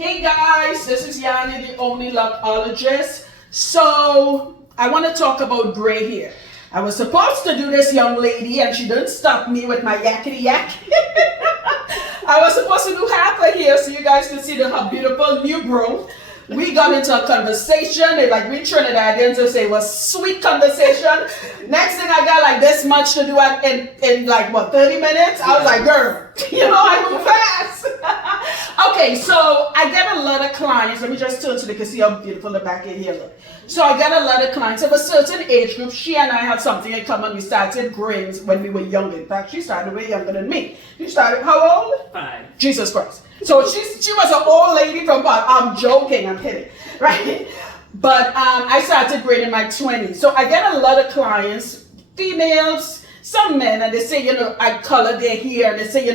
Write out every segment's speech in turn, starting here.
Hey guys, this is Yanni, the only luckologist. So I want to talk about gray hair. I was supposed to do this young lady and she didn't stop me with my yakety yak. I was supposed to do half her hair so you guys can see her beautiful new growth. We got into a conversation, like we Trinidadians will say, was sweet conversation. Next thing I got like this much to do in like what, 30 minutes? I was like, girl, I move fast. Okay, so I get a lot of clients. Let me just turn so they can see how beautiful the back end here look. So I get a lot of clients of a certain age group. She and I had something in common. We started growing when we were younger. In fact, she started way younger than me. She started how old? 5. Jesus Christ. So she was an old lady from Park. I'm joking, I'm kidding, right? But I started growing in my 20s. So I get a lot of clients, females, some men, and they say, I color their hair, and they say,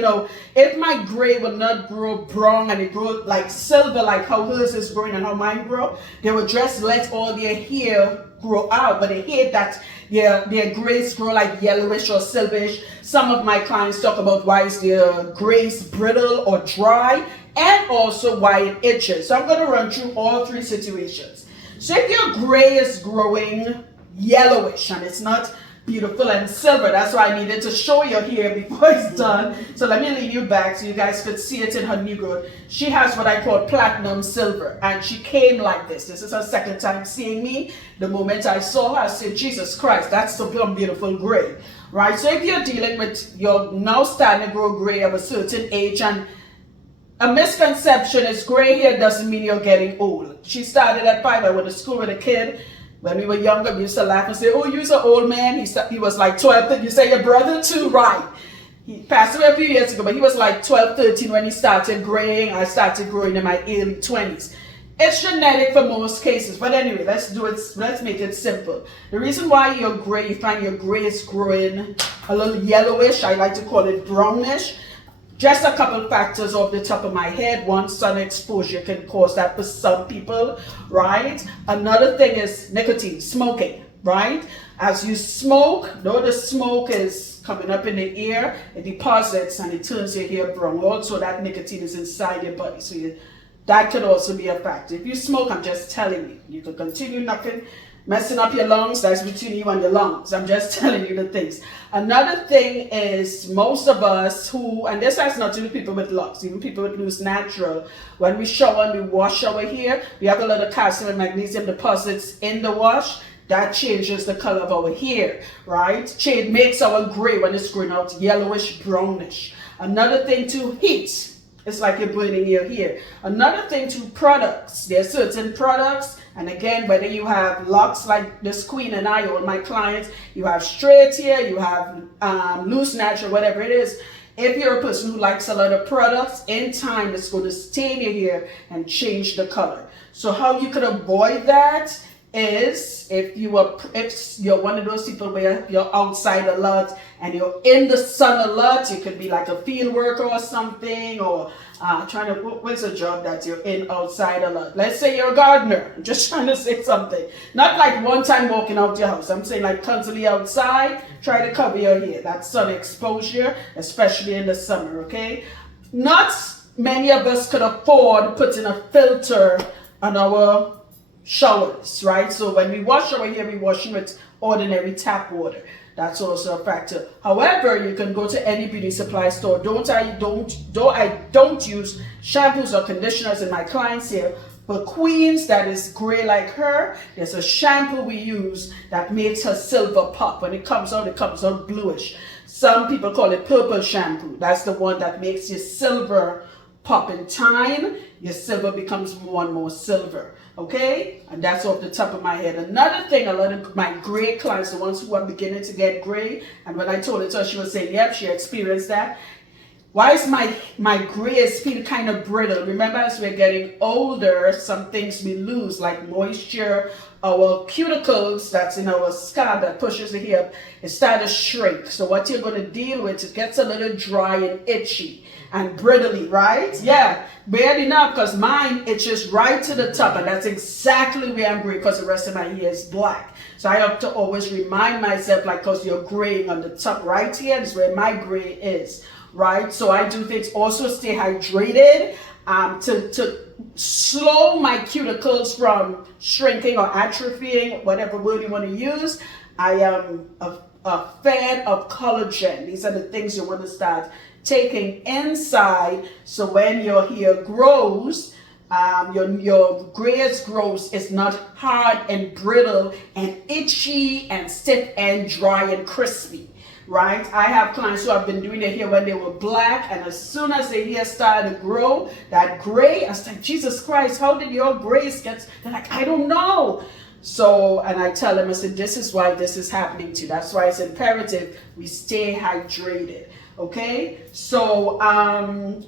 if my gray will not grow brown and it grow like silver, like how hers is growing and how mine grow, they would just let all their hair grow out, but they hate that their grays grow like yellowish or silverish. Some of my clients talk about why is their grays brittle or dry, and also why it itches. So I'm going to run through all three situations. So if your gray is growing yellowish and it's not beautiful and silver, that's why I needed to show you here before it's done. So let me lean you back so you guys could see it in her new growth. She has what I call platinum silver, and she came like this. This is her second time seeing me. The moment I saw her, I said, Jesus Christ, that's some beautiful gray, right? So if you're dealing with your now starting to grow gray of a certain age, and a misconception is gray hair doesn't mean you're getting old. She started at 5. I went to school with a kid. When we were younger, we used to laugh and say, oh, you're an old man. He was like 12. You say your brother too, right? He passed away a few years ago, but he was like 12, 13 when he started graying. I started growing in my early 20s. It's genetic for most cases. But anyway, let's make it simple. The reason why you find your gray is growing a little yellowish, I like to call it brownish. Just a couple factors off the top of my head. One, sun exposure can cause that for some people, right? Another thing is nicotine, smoking, right? As you smoke, though the smoke is coming up in the air, it deposits and it turns your hair brown. Also, that nicotine is inside your body, so that could also be a factor. If you smoke, I'm just telling you, you can continue knocking, messing up your lungs. That's between you and the lungs. I'm just telling you the things. Another thing is most of us and this has not to do with people with locks, even people with loose natural, when we shower and we wash our hair, we have a lot of calcium and magnesium deposits in the wash. That changes the color of our hair, right? It makes our gray when it's growing out yellowish, brownish. Another thing too, heat. It's like you're burning your hair. Another thing too, products. There are certain products, and again, whether you have locks like this queen and I, or my clients, you have straight hair, you have loose natural, whatever it is. If you're a person who likes a lot of products, in time it's going to stain your hair and change the color. So how you could avoid that is if you're one of those people where you're outside a lot and you're in the sun a lot. You could be like a field worker or something, or what's a job that you're in outside a lot? Let's say you're a gardener. I'm just trying to say something. Not like one time walking out your house. I'm saying like constantly outside. Try to cover your hair. That's sun exposure, especially in the summer, okay? Not many of us could afford putting a filter on our showers, right? So when we wash our hair, we wash with ordinary tap water. That's also a factor. However, you can go to any beauty supply store. Though I don't use shampoos or conditioners in my clients here, but queens that is gray like her, there's a shampoo we use that makes her silver pop. When it comes out bluish. Some people call it purple shampoo. That's the one that makes your silver pop in time. Your silver becomes more and more silver. Okay, and that's off the top of my head. Another thing, a lot of my gray clients, the ones who are beginning to get gray, and when I told it to her, she was saying, yep, she experienced that. Why is my gray skin kind of brittle? Remember, as we're getting older, some things we lose, like moisture, our cuticles that's in our scalp that pushes the hair, it starts to shrink. So what you're going to deal with, it gets a little dry and itchy and brittly, right? Yeah, bad enough, because mine itches right to the top, and that's exactly where I'm gray, because the rest of my hair is black. So I have to always remind myself, like, because you're graying on the top right here, is where my gray is, right? So I do things, also stay hydrated. to slow my cuticles from shrinking or atrophying, whatever word you want to use. I am a fan of collagen. These are the things you want to start taking inside, so when your hair grows, your grayish growth is not hard and brittle and itchy and stiff and dry and crispy. Right? I have clients who have been doing their hair when they were black, and as soon as their hair started to grow, that gray, I was like, Jesus Christ, how did your grays get? They're like, I don't know. So, and I tell them, I said, this is why this is happening to you. That's why it's imperative we stay hydrated. Okay? So,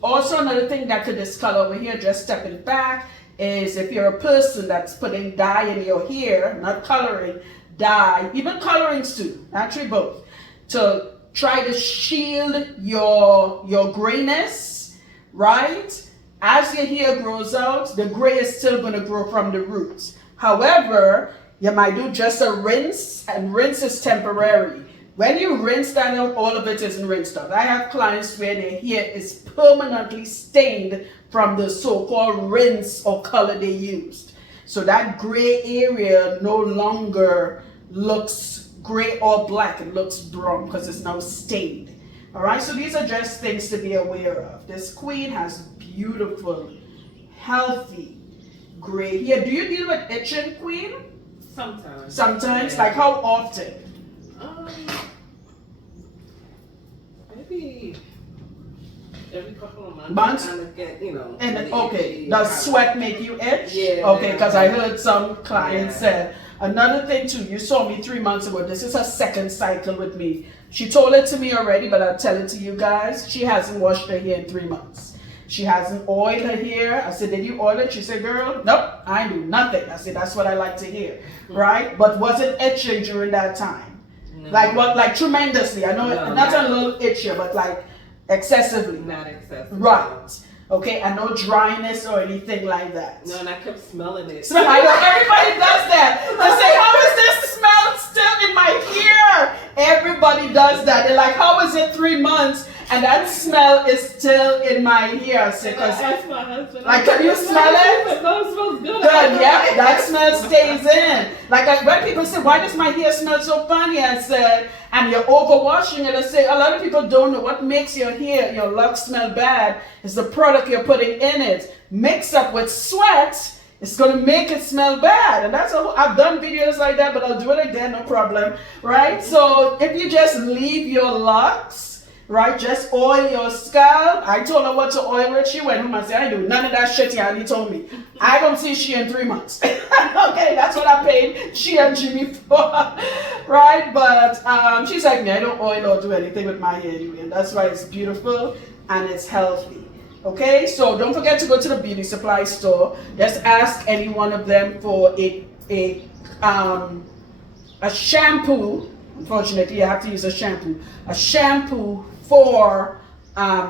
also another thing that could discolor over here, just stepping back, is if you're a person that's putting dye in your hair, not coloring, dye, even colorings too, actually both, to try to shield your grayness, right? As your hair grows out, the gray is still going to grow from the roots. However, you might do just a rinse, and rinse is temporary. When you rinse that out, all of it isn't rinsed out. I have clients where their hair is permanently stained from the so-called rinse or color they used. So that gray area no longer looks gray or black, it looks brown because it's now stained. All right, so these are just things to be aware of. This queen has beautiful, healthy gray hair. Do you deal with itching, queen? Sometimes. Sometimes? Yeah. Like how often? Maybe every couple of months. Months? Kind of get, And okay, does sweat make you itch? Yeah. Okay, because I heard some clients say. Another thing too, you saw me 3 months ago. This is her second cycle with me. She told it to me already, but I'll tell it to you guys. She hasn't washed her hair in 3 months. She hasn't oiled her hair. I said, did you oil it? She said, girl, nope, I do nothing. I said, that's what I like to hear, right? But was it itching during that time? No. Like what? Like tremendously. I know No, not a little itchy, but like excessively. Not excessive. Right. Okay, and no dryness or anything like that. No, and I kept smelling it. So I know everybody does that. They say, how is this smell still in my ear? Everybody does that. They're like, how is it 3 months and that smell is still in my ear? I said, I asked my husband, like, can you smell it? No, it smells good. Good, yeah, that smell stays in. Like when people say, why does my hair smell so funny? I said, and you're overwashing it. I say, a lot of people don't know what makes your hair, your locks smell bad is the product you're putting in it. Mixed up with sweat, it's going to make it smell bad. And that's all. I've done videos like that, but I'll do it again, no problem. Right? So if you just leave your locks, right, just oil your scalp. I told her what to oil it. She went home and said, I do none of that shit Yanni told me. I don't see she in 3 months. Okay, that's what I paid she and Jimmy for. Right? But she's like me, I don't oil or do anything with my hair anyway. And that's why it's beautiful and it's healthy. Okay, so don't forget to go to the beauty supply store. Just ask any one of them for a shampoo. Unfortunately, you have to use a shampoo. A shampoo for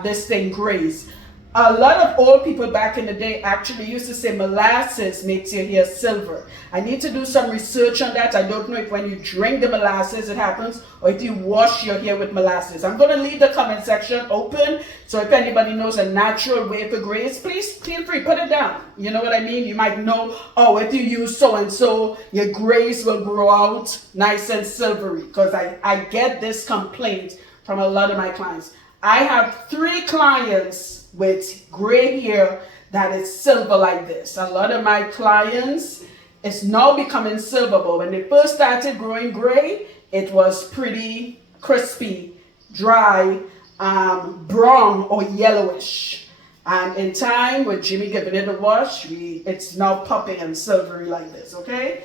this thing, grays. A lot of old people back in the day actually used to say molasses makes your hair silver. I need to do some research on that. I don't know if when you drink the molasses it happens or if you wash your hair with molasses. I'm going to leave the comment section open. So if anybody knows a natural way for grays, please feel free, put it down. You know what I mean? You might know, oh, if you use so-and-so, your grays will grow out nice and silvery. Because I get this complaint from a lot of my clients. I have 3 clients with gray hair that is silver like this. A lot of my clients, it's now becoming silver, but when they first started growing gray, it was pretty crispy, dry, brown or yellowish. And in time, with Jimmy giving it a wash, it's now popping and silvery like this, okay?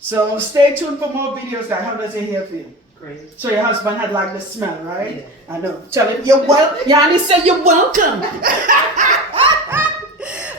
So stay tuned for more videos. How does your hair feel? Great. So your husband had like the smell, right? Yeah. I know. Tell him you're welcome. Yanni said you're welcome.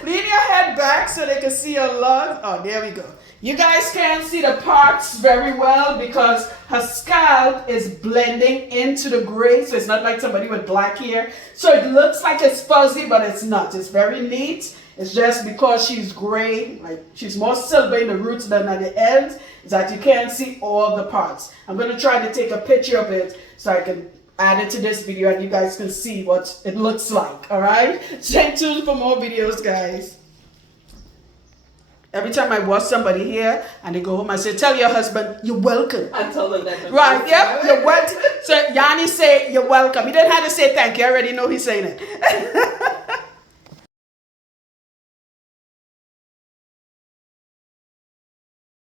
Lean your head back so they can see your lungs. Oh, there we go. You guys can't see the parts very well because her scalp is blending into the gray, so it's not like somebody with black hair. So it looks like it's fuzzy, but it's not. It's very neat. It's just because she's gray, like she's more silver in the roots than at the ends, is that you can't see all the parts. I'm going to try to take a picture of it so I can add it to this video and you guys can see what it looks like. All right, stay tuned for more videos, guys. Every time I watch somebody here and they go home, I say, tell your husband, you're welcome. I told them that. Right, yep, you're welcome. So Yanni say, you're welcome. He didn't have to say thank you. I already know he's saying it.